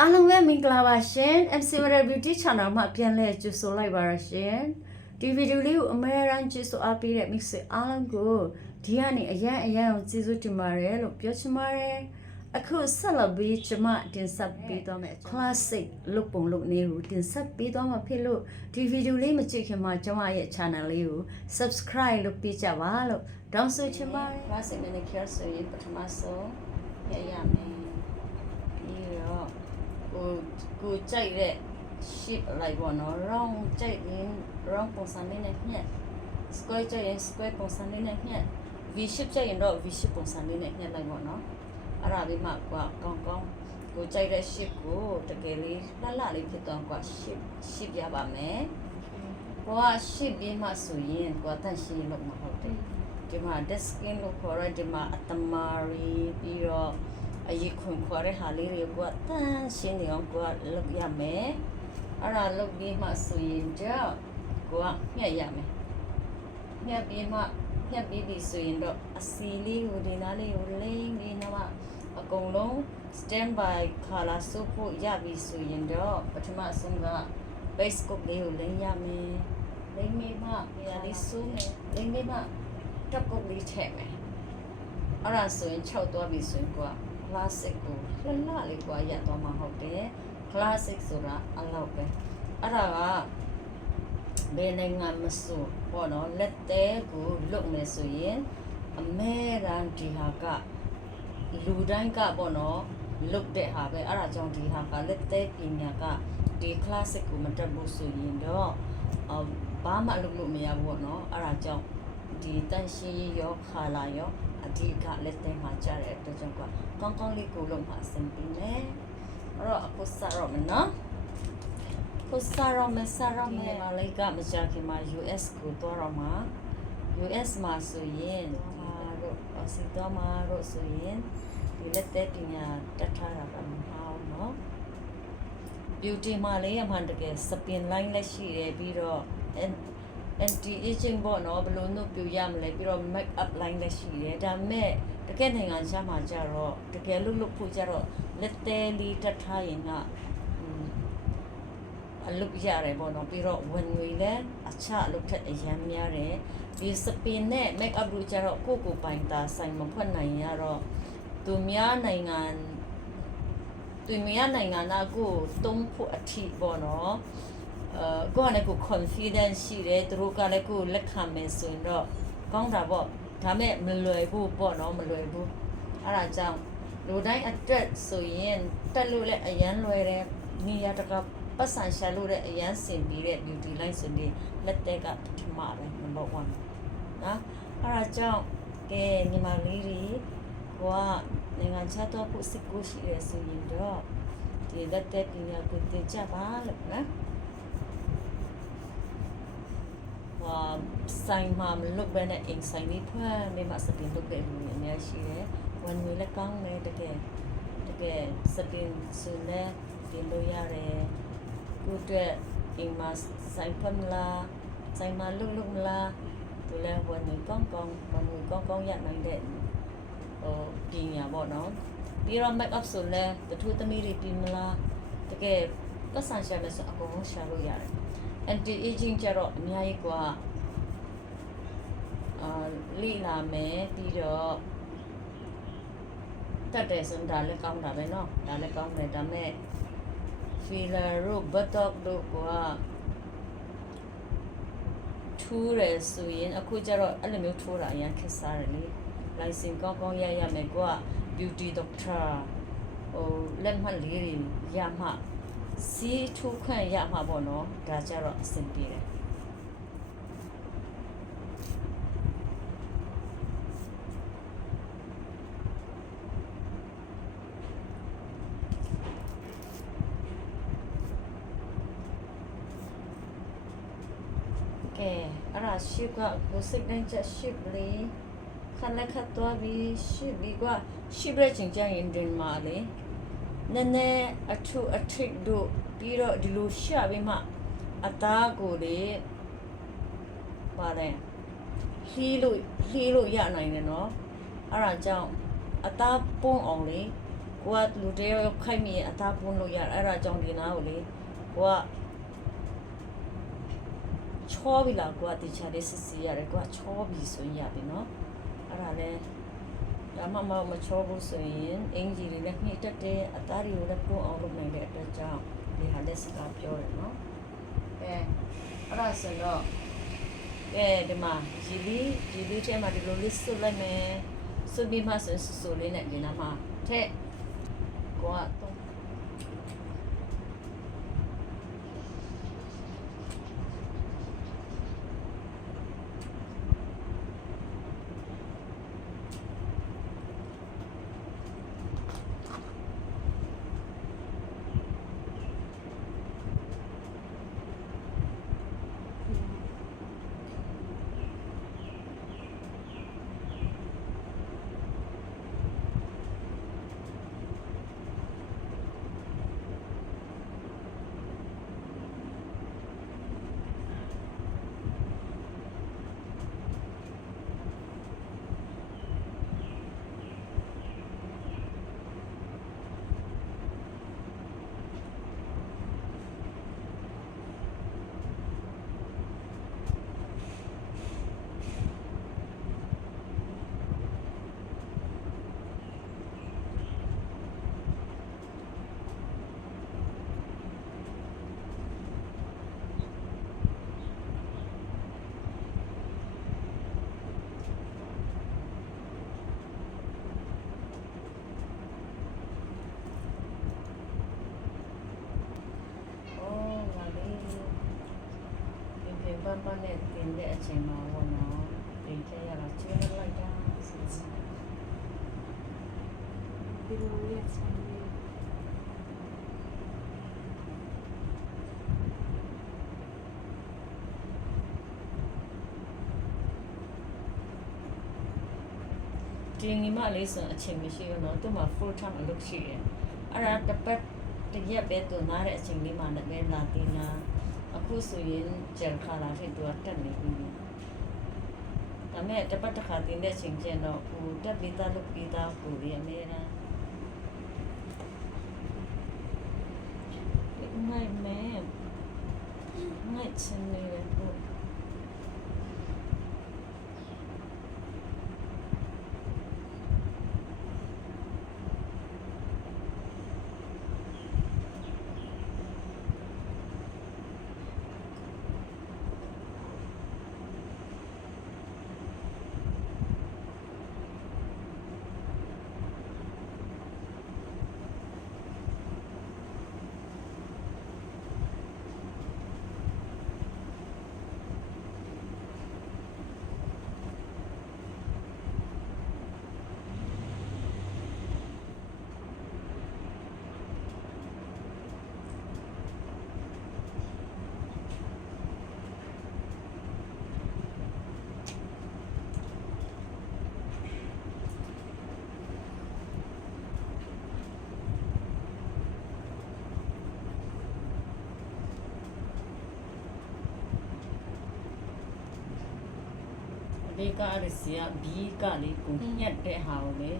အားလုံးပဲမင်္ဂလာပါရှင် MC Mara Beauty Channel မှာပြန်လည်ကြိုဆိုလိုက်ပါရရှင်ဒီဗီဒီယိုလေးကိုအမေရန်ကြည့်ဆိုအားပေးတဲ့ mix အားလုံးကိုဒီကနေအရန်အရန်ကိုကျေးဇူးတင်ပါတယ်လို့ပြောချင်ပါတယ်အခုဆက်လက်ပြီးကျွန်မတင်ဆက်ပေးသွားမယ် classic လုတ်ပုံလုတ်နည်းကိုတင်ဆက်ပေးသွားမှာဖြစ်လို့ဒီဗီဒီယိုလေးမကြည့်ခင်မှာကျွန်မရဲ့ channel လေးကို subscribe လုပ်ပေးကြပါလို့တောင်းဆိုချင်ပါတယ် classic manicure ဆိုရင်ပထမဆုံးရရမယ်ပြီးတော့ ကိုကိုကြိုက်တဲ့ shape လိုက်ပေါ့နော် round ကြိုက်ရင် round ပုံစံလေးနဲ့ညှက် square ကြိုက်ရင် square ပုံစံလေးနဲ့ညှက် v shape ကြိုက်ရင်တော့ v shape ပုံစံလေးနဲ့ညှက်လိုက်ပေါ့နော်အဲ့ဒါပြီးမှကွာကောင်းကောင်းကိုကြိုက်တဲ့ shape ကိုတကယ်လေးလှလှလေးဖြစ်တော့ကွာ shape shape ရပါမယ်ကိုက shape ပြီးမှဆိုရင်ကိုကတန့်ရှင်းလို့မဟုတ်တယ်ဒီမှာ dead skin လို့ခေါ်ရဒီမှာအတမာရီပြီးတော့ အရေးခွန်ခွာတဲ့ဟာလေးတွေကတန်းရှင်းနေအောင်ကိုကလုပ်ရမယ်အဲ့ဒါလုပ်ပြီးမှဆိုရင်တော့ကိုကညှက်ရမယ်ညှက်ပြီးမှညှက်ပြီးပြီဆိုရင်တော့အစီလေးကိုဒီနားလေးကိုလိမ့်ပြီးတော့အကုန်လုံး stand by color စုပ်ဖို့ရပြီဆိုရင်တော့ပထမဆုံးက base coat လေးကိုလိမ့်ရမယ်လိမ့်ပြီးမှဒီဟာလေးစုမယ်လိမ့်ပြီးမှ top coat လေးထည့်မယ်အဲ့ဒါဆိုရင်၆သွားပြီဆိုရင်ကိုက classic ကိုလှလှလေးကွာရသွားမှာဟုတ်တယ် classic ဆိုတာအလောက်ပဲအဲ့ဒါကဘယ်နိုင်ငံမဆိုပေါ့နော်လက်သေးကိုလွတ်မယ်ဆိုရင်အမေရန်ဒီဟာကလူတိုင်းကပေါ့နော်လွတ်တဲ့ဟာပဲအဲ့ဒါကြောင့်ဒီဟာကလက်သေးပညာကဒီ classic ကိုမတက်ဘူးဆိုရင်တော့အဘာမှလုပ်လို့မရဘူးပေါ့နော်အဲ့ဒါကြောင့်ဒီတန်ရှင်းရောခါလာရောအဓိကလက်သေးမှာကြားတဲ့အတွက်ကြောင့်က ကောင်းကောင်းလေးကိုလုံးမှာအဆင်ပြေနေအဲ့တော့အခုစရမယ်နော်ခုစရမယ်စရမယ်မလေးကမကြခင်မှာ US ကိုတော့ရမှာ US မှာဆိုရင်ဒီတို့အစီတော့မှာတို့ဆိုရင်ဒီလက်သေးပညာတက်ထားတာကမဟုတ်နော် beauty မှာလေးအမှန်တကယ် spin line လက်ရှိတယ်ပြီးတော့ anti aging ပေါ့နော်ဘယ်လိုလုပ်ပြရမလဲပြီးတော့ make up line လည်းရှိတယ်ဒါပေမဲ့တကယ်နိုင်ငံခြားမှာကြတော့တကယ်လို့လို့ဖို့ကြတော့လက်သေးလေးတက်ထားရင်ကအင်းအလုပ်ရတယ်ပေါ့နော်ပြီးတော့ဝင်ငွေလည်းအချအလုပ်ထက်အရန်များတယ်ဒီစပင်နဲ့ make up လို့ကြတော့ကိုယ့်ကိုယ်ပိုင်တာဆိုင်မဖွက်နိုင်ရတော့သူများနိုင်ငံသူများနိုင်ငံကကိုယ်တုံးဖို့အထီပေါ့နော် အဲကိုကလည်းကို confidence ရှိတယ်သူတို့ကလည်းကိုလက်ခံမယ်ဆိုရင်တော့ကောင်းတာပေါ့ဒါမဲ့မလွယ်ဘူးပေါ့နော်မလွယ်ဘူးအဲ့ဒါကြောင့်လူတိုင်းအတွက်ဆိုရင်တက်လို့လည်းအရန်လွယ်တယ်နေရာတကပတ်စံရှာလို့လည်းအရန်စင်ပြီးတဲ့ beauty line ဆိုရင်လက်တဲ့ကပထမပဲ number 1နော်အဲ့ဒါကြောင့်ကဲညီမလေးတွေကနိုင်ငံခြားတော့ဖို့စစ်ကိုရှိရဆိုရင်တော့ဒီလက်တဲ့ပညာကိုသင်ကြပါလို့နော် ဟာဆိုင်မှာမလုပ်ဘဲနဲ့အိမ်ဆိုင်လေးဖွင့်မိမစပင်လုပ်တဲ့လူတွေအများရှိတယ်။ဝန်ငွေလည်းကောင်းတယ်တကယ်တကယ်စပင်ဆိုလည်းတင်လို့ရတယ်။ကိုယ့်အတွက်အိမ်မှာဆိုင်ဖွင့်မလားဆိုင်မှာလုပ်လုပ်မလားဒီလည်းဝန်ငွေကောင်းကောင်းဝန်ငွေကောင်းကောင်းရနိုင်တဲ့ဟိုပညာပေါ့နော်။ပြီးတော့ make up ဆိုလည်းတထူးသမီးတွေပြင်မလားတကယ်ပတ်စံရှာမယ်ဆိုအကုန်လုံးရှာလို့ရတယ်။ anti aging ကြတော့အများကြီးกว่าအာလိလာမယ်ပြီးတော့တက်တယ်ဆိုရင်ဒါလည်းကောင်းတာပဲเนาะဒါလည်းကောင်းတယ်ဒါပေမဲ့ filler တို့ buttock တို့ကထူးတယ်ဆိုရင်အခုကျတော့အဲ့လိုမျိုးထိုးတာအရင်ခက်စားတယ်လေ license ကောင်းကောင်းရရမယ်ကိုက beauty doctor ဟိုလက်မှတ်လေးတွေရမှ စီးထိုးခွင့်ရမှာပေါ့နော်ဒါကြတော့အဆင်ပြေတယ်ကဲအဲ့ဒါရှစ်ကကိုစိတ်တိုင်းချက်ရှစ်လေးခက်လက်ခတ်သွားပြီးရှစ်ပြီးကရှစ်ရဲ့ချင်းချင်ရင်တင်မာလေ နည်းနည်းအထုအထိတ်တို့ပြီးတော့ဒီလိုရှာပြီးမှအသားကိုလေပါတယ်လှီးလို့လှီးလို့ရနိုင်တယ်နော်အဲ့ဒါကြောင့်အသားပွန်းအောင်လေကိုကိုကလူတယောက်ခိုက်မိရင်အသားပွန်းလို့ရတယ်အဲ့ဒါကြောင့်ဒီနာကိုလေကိုကချောပြီလားကိုကတခြားလေးစစ်စစ်ရတယ်ကိုကချောပြီဆိုရင်ရပြီနော်အဲ့ဒါလဲ ဒါမှမဟုတ်မချောဘူးဆိုရင်အင်ဂျီတွေလည်းနှိမ့်တက်တယ်အသားတွေကိုလည်းပွန်းအောင်လုပ်နိုင်တဲ့အတွက်ကြောင့်ဒီဟာလက်စကားပြောတယ်နော်အဲအဲ့ဒါဆိုတော့ကဲဒီမှာဂျီလီဂျီလီထဲမှာဒီလိုလေးစွတ်လိုက်မယ်စွတ်ပြီးမှဆိုရင်ဆူဆူလေးနဲ့ဒီနားမှာထက်ကိုကတော့ โอ้ငါလေးပြင် ပြင်ပန်းပန်းနဲ့တင်တဲ့အချိန်မှာဘောနော်တင်ခဲ့ရတာကျွေးလိုက်တာစစ်စစ်ဒီလိုလေးဆန်လေးဒီညီမလေးဆိုအချိန်မရှိဘူးနော်သူ့မှာ full time အလုပ်ရှိတယ်အဲ့ဒါတစ်ပတ်တစ်ရက်ပဲသူနားတဲ့အချိန်လေးမှာလည်းလာတင်လာ အခုဆိုရင်ဂျယ်ခါလာတဲ့သူကတက်နေပြီဒါမဲ့တစ်ပတ်တစ်ခါတင်တဲ့အချိန်ကျရင်တော့ဟိုတက်ပြီးသားလုပ်ပြီးသားကိုရအမေရာမိုင်မဲမိုင်ချင်နေတယ် ဟိုဒီကားရစီယာဘီကလေးကိုညက်တဲ့ဟာကိုလေ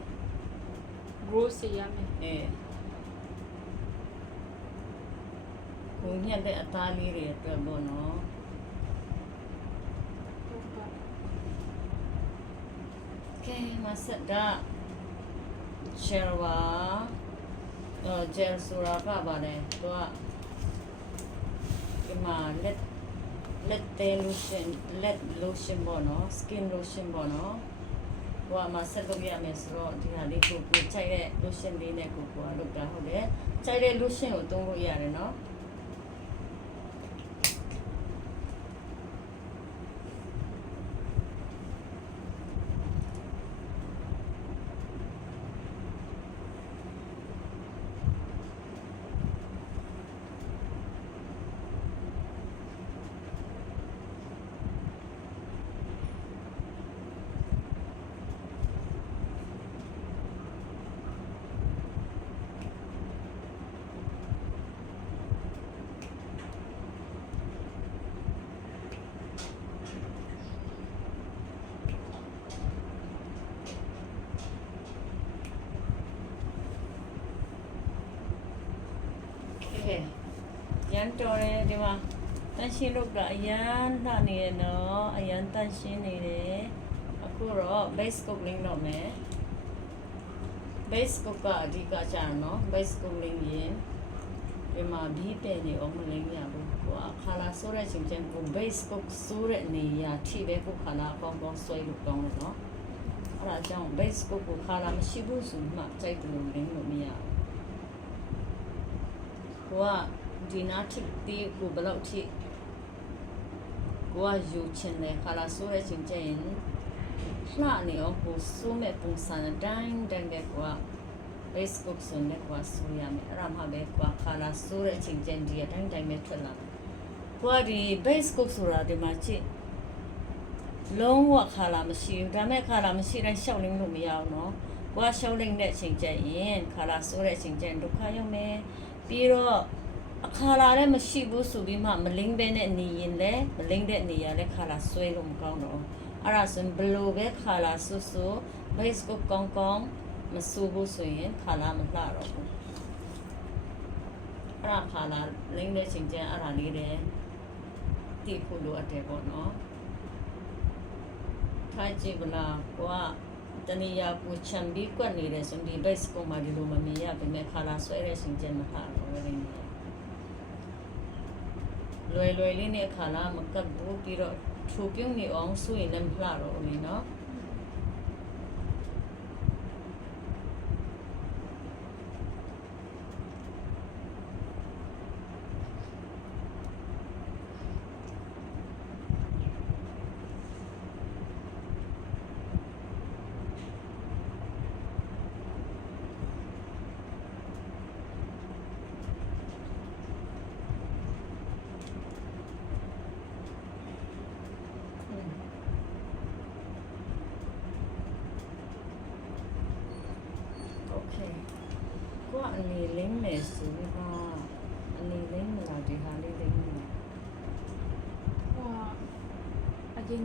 grow စီရမယ်အဲကိုညက်တဲ့အသားလေးတွေအတွက်ပေါ့နော်ဟုတ်ပါကဲမဆက်တာချယ်ဝါအဲဂျယ်ဆိုတာကပါလေသူကဒီမှာလက် လက်တဲလိုရှင်လက်လိုရှင်ပေါ့နော် skin lotion ပေါ့နော်ဟိုကမှဆက်လုပ်ရမယ်ဆိုတော့ဒီဟာလေးကိုကိုချိုက်တဲ့ lotion လေးနဲ့ကိုကိုကလုပ်တာဟုတ်တယ်ချိုက်တဲ့ lotion ကိုသုံးလို့ရတယ်နော် ရန်တော်တယ်ဒီမှာတန်ရှင်းလို့ကအရန်လှနေရနော်အရန်တန်ရှင်းနေတယ်အခုတော့ base cook link တော့မယ် base cook ကအဓိကကျတော့နော် base cook link ရင်ဒီမှာဘီးပဲနေအောင်မလင်းရဘူးကိုကခါလာဆိုးတဲ့ချိန်ချင်းကို base cook ဆိုးတဲ့နေရာထိပဲကိုခါလာအကောင်းကောင်းဆွဲလို့ကောင်းလို့နော်အဲ့ဒါကြောင့် base cook ကိုခါလာမရှိဘူးဆိုမှကြိုက်တယ်လို့လင်းလို့မရဘူးကိုက ဒီနာထိတီးကိုဘယ်လောက်ထိကိုကယူချင်တယ်ခါလာဆိုးတဲ့ချိန်ချင်းလှနေအောင်ကိုစိုးမဲ့ပုံစံအတိုင်းတန်းကကွာ base cook ဆိုနေကွာဆိုရမယ်အဲ့ဒါမှပဲကွာခါလာဆိုးတဲ့အချိန်ကျန်ဒီအတိုင်းတိုင်းပဲထွက်လာတယ်ကွာဒီ base cook ဆိုတာဒီမှာကြည့်လုံးဝခါလာမရှိဘူးဒါမဲ့ခါလာမရှိတိုင်းရှောက်လင်းလို့မရဘူးနော်ကွာရှောက်လင်းတဲ့အချိန်ကျရင်ခါလာဆိုးတဲ့အချိန်ကျရင်ဒုက္ခရောက်မယ်ပြီးတော့ အခါလာလည်းမရှိဘူးဆိုပြီးမှမလင်းပဲနဲ့နေရင်လည်းမလင်းတဲ့နေရာလည်းခါလာဆွဲလို့မကောင်းတော့ဘူးအဲ့ဒါဆိုရင်ဘယ်လိုပဲခါလာဆူဆူ base ကိုကောင်းကောင်းမဆူဘူးဆိုရင်ခါလာမလှတော့ဘူးအဲ့ဒါခါလာလိမ့်တဲ့ချိန်ကျရင်အဲ့ဒါလေးတဲ့တိဖို့လိုအပ်တယ်ပေါ့နော်ထိုင်ကြည့်ဗလားကိုကတဏှာကိုချံပြီးကွက်နေတယ်ဆိုရင်ဒီ base ကိုမှဒီလိုမမြင်ရပါနဲ့ခါလာဆွဲတဲ့ချိန်ကျရင်မလှတော့ဘူးလိမ့်နေ လွယ်လွယ်လေးနဲ့ခါလာမကတ်ဘူးပြီးတော့ထူပြုံးနေအောင်ဆိုရင်လည်းမလှတော့ဘူးလေနော် အနေလိမ့်မယ်ဆိုတော့အနေလိမ့်မလားဒီဟာလေးလိမ့်မလားဟိုအရင်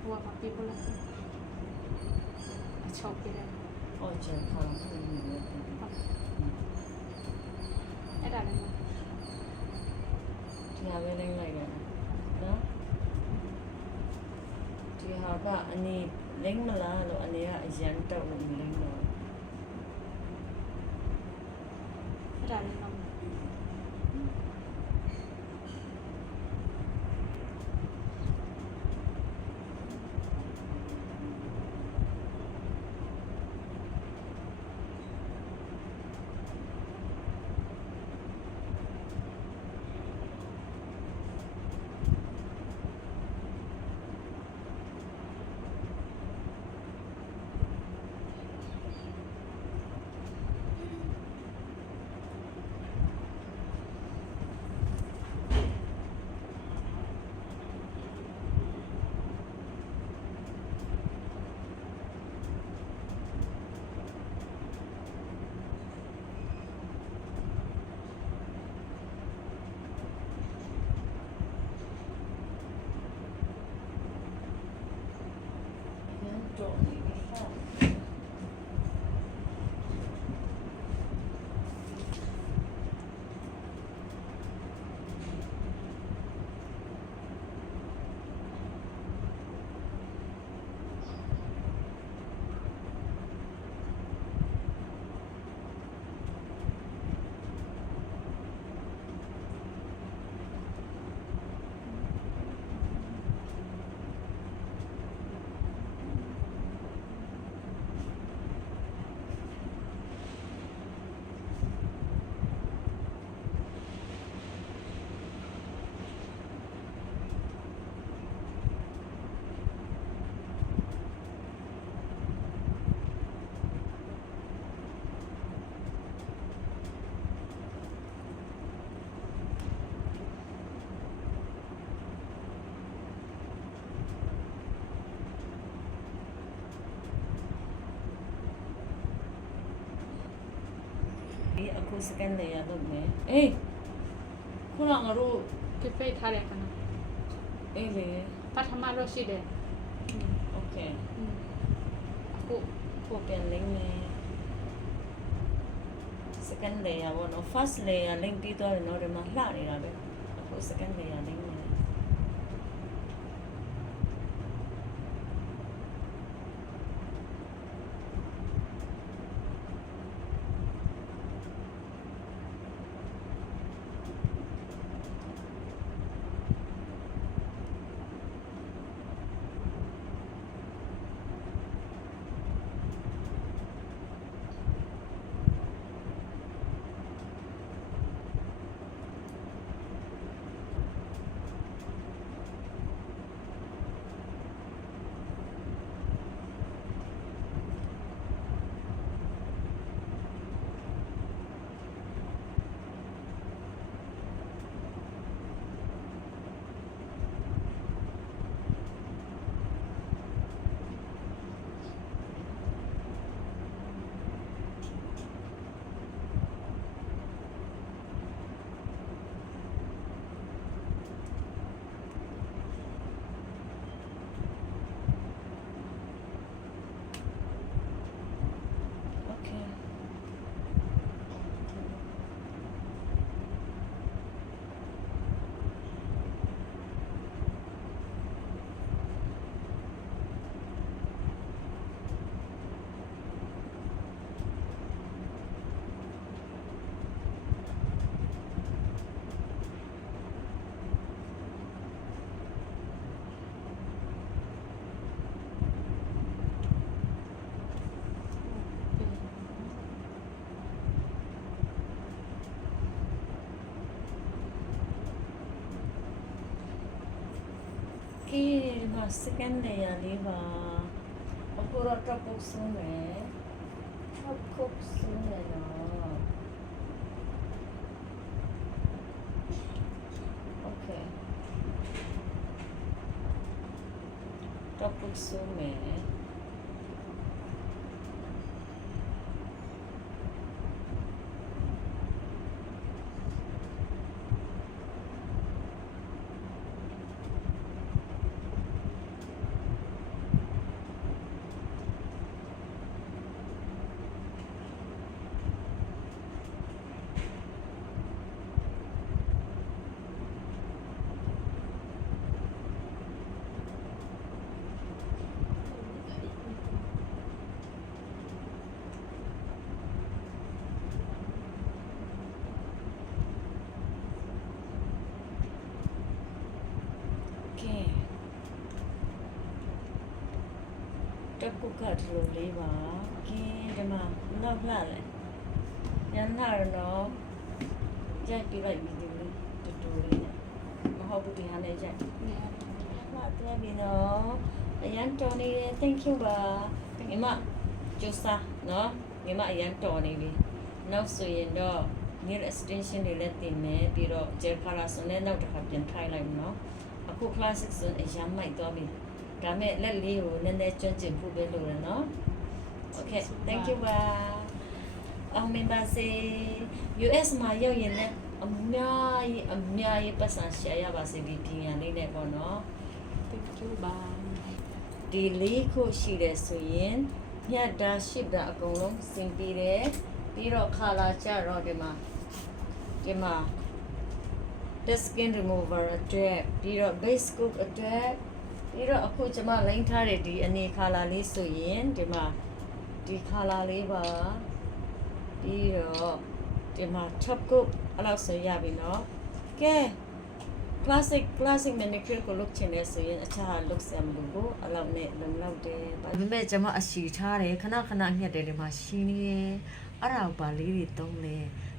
ဟိုကပီပလာအချောက်ပြတယ်အော်ချောက်ပါဘူးအဲ့ဒါလည်းဒီဟာပဲလိမ့်လိုက်တယ်နော်ဒီဟာကအနေလိမ့်မလားလို့အနေကအရန်တောက်လို့လိမ့်တော့ ရန်တော့နေပြီဟာ ဒီအခု second layer လုပ်မယ်အေးခုနကငါတို့ ပြဖိတ်ထားတယ်ခဏ အေးလေ ပထမလို့ရှိတယ် โอเค အခု ကိုပြန်လိမ့်မယ်စ second layer ပေါ့နော် first layer link ပြီးသွားတယ်နော်ဒီမှာလှနေတာပဲအခု second layer link ဒီမှာ second layer လေးပါအခုတော့ top coat ဆုံးမယ် top coat ဆုံးတယ်နော် Okay top coat ဆုံးမယ် တက်ကုကတ်လိုလေးပါကင်းဒီမှာနောက်လှလဲညနာရတော့ကြိုက်ပြလိုက်ပြီးဒီလိုတူတူလေးနဲ့မဟုတ်ဘူးတရားနဲ့ကြိုက်မတော်ပြီနော်အရန်တော်နေတယ် thank you ပါညီမကျူစာနော်ညီမအရန်တော်နေပြီနောက်ဆိုရင်တော့ near extension တွေလည်းတင်မယ်ပြီးတော့ jail para ဆိုလည်းနောက်တစ်ခါပြန်ထိုင်လိုက်မယ်နော်အခု class 6ဆိုအရန်မိုက်သွားပြီ ဒါမဲ့လက်လေးကိုနည်းနည်းကျွမ်းကျင်ဖို့ပဲလိုတယ်နော် okay thank you ပါအောင်မင်ပါစေ US မှာရောက်ရင်လည်းအများကြီးအများကြီးပတ်စံရှာရပါစေဒီပြင်ရလေးနဲ့ပေါ့နော် เป็นคิวบาง ဒီလေးခုရှိတယ်ဆိုရင်မြတ်တာရှိတာအကုန်လုံးစင်ပြီးတယ်ပြီးတော့ခါလာကြတော့ဒီမှာဒီမှာ the skin remover အတွက်ပြီးတော့ base coat အတွက် ပြီးတော့အခုကျမလိမ့်ထားတဲ့ဒီအနေခါလာလေးဆိုရင်ဒီမှာဒီခါလာလေးပါပြီးတော့ဒီမှာ top coat အလောက်ဆိုရပြီနော်ကဲ classic classic manicure ကို look ချင်တယ်ဆိုရင်အခြား look ဆရာမလို့ကိုအလောက်နဲ့လုံလောက်တယ်ဒါပေမဲ့ကျွန်မအရှိထားတယ်ခဏခဏညှက်တယ်ဒီမှာရှင်းနေတယ်အဲ့ဒါဘာလေးတွေသုံးလဲ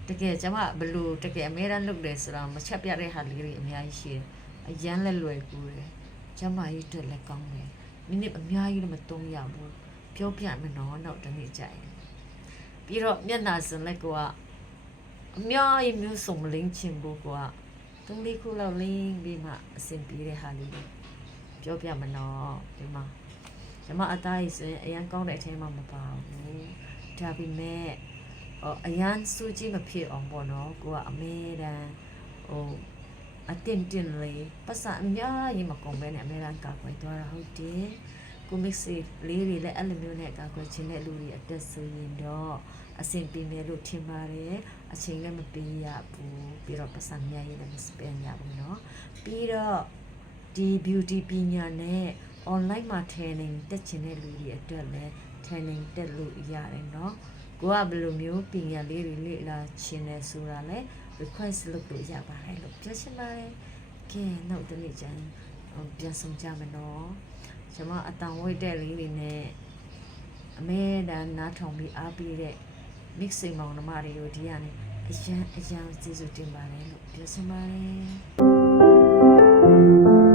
တကယ်ကျွန်မဘလို့တကယ်အများအားလုပ်တယ်ဆိုတာမချက်ပြတဲ့ဟာလေးတွေအများကြီးရှိတယ်အရန်လက်လွယ်ကူတယ် ကျွန်မရေးအတွက်လည်းကောင်းတယ်မိနစ်အများကြီးလည်းမသုံးရဘူးပြောပြမယ်နော်နောက်တစ်နေ့ကြာရင်ပြီးတော့မျက်နှာစင်လက်ကအများကြီးမျိုးစုံမလင်းချင်ဘူးကွာသုံးလေးခုလောက်လင်းပြီးမှအဆင်ပြေတဲ့ဟာလေးတွေပြောပြမနော်ဒီမှာကျမအသားကြီးဆိုရင်အရန်ကောင်းတဲ့အထဲမှာမပါဘူးဒါပေမဲ့ဟိုအရန်စူးကြီးမဖြစ်အောင်ပေါ့နော်ကိုကအမေတန်ဟိုအ တင်းတင်းလေးပတ်စံအများကြီးမကုန်ပဲနဲ့အမေတန်ကာကွယ်သွားတာဟုတ်တယ်ကို ကိုမစ်စီလေးတွေလည်းအဲ့လိုမျိုးနဲ့ကာကွယ်ခြင်းတဲ့လူတွေအတက်ဆိုရင်တော့အဆင်ပြေမယ်လို့ထင်ပါတယ်အချိန်လည်းမပေးရဘူးပြီးတော့ပတ်စံများရေးလည်းမစပယ်ရဘူးเนาะပြီးတော့ဒီ beauty ပညာနဲ့ online မှာ training တက်ချင်တဲ့လူတွေအတွက်လည်း training တက်လို့ရတယ်เนาะကိုကဘယ်လိုမျိုးပညာလေးတွေလေ့လာချင်လဲဆိုတာလဲ request လုပ်လို့ရပါတယ်လို့ပြောချင်ပါတယ်။ကဲနှုတ်တနေ့ကျရင်ပြန်ဆောင်ကြမယ်နော်။ကျွန်မအတန်ဝိတ်တဲ့လေးတွေနဲ့အမဲတမ်းနားထောင်ပြီးအားပေးတဲ့ mix စိန်မောင်နှမတွေကိုဒီကနေအရန်အရန်ကျေးဇူးတင်ပါတယ်လို့ပြောချင်ပါတယ်။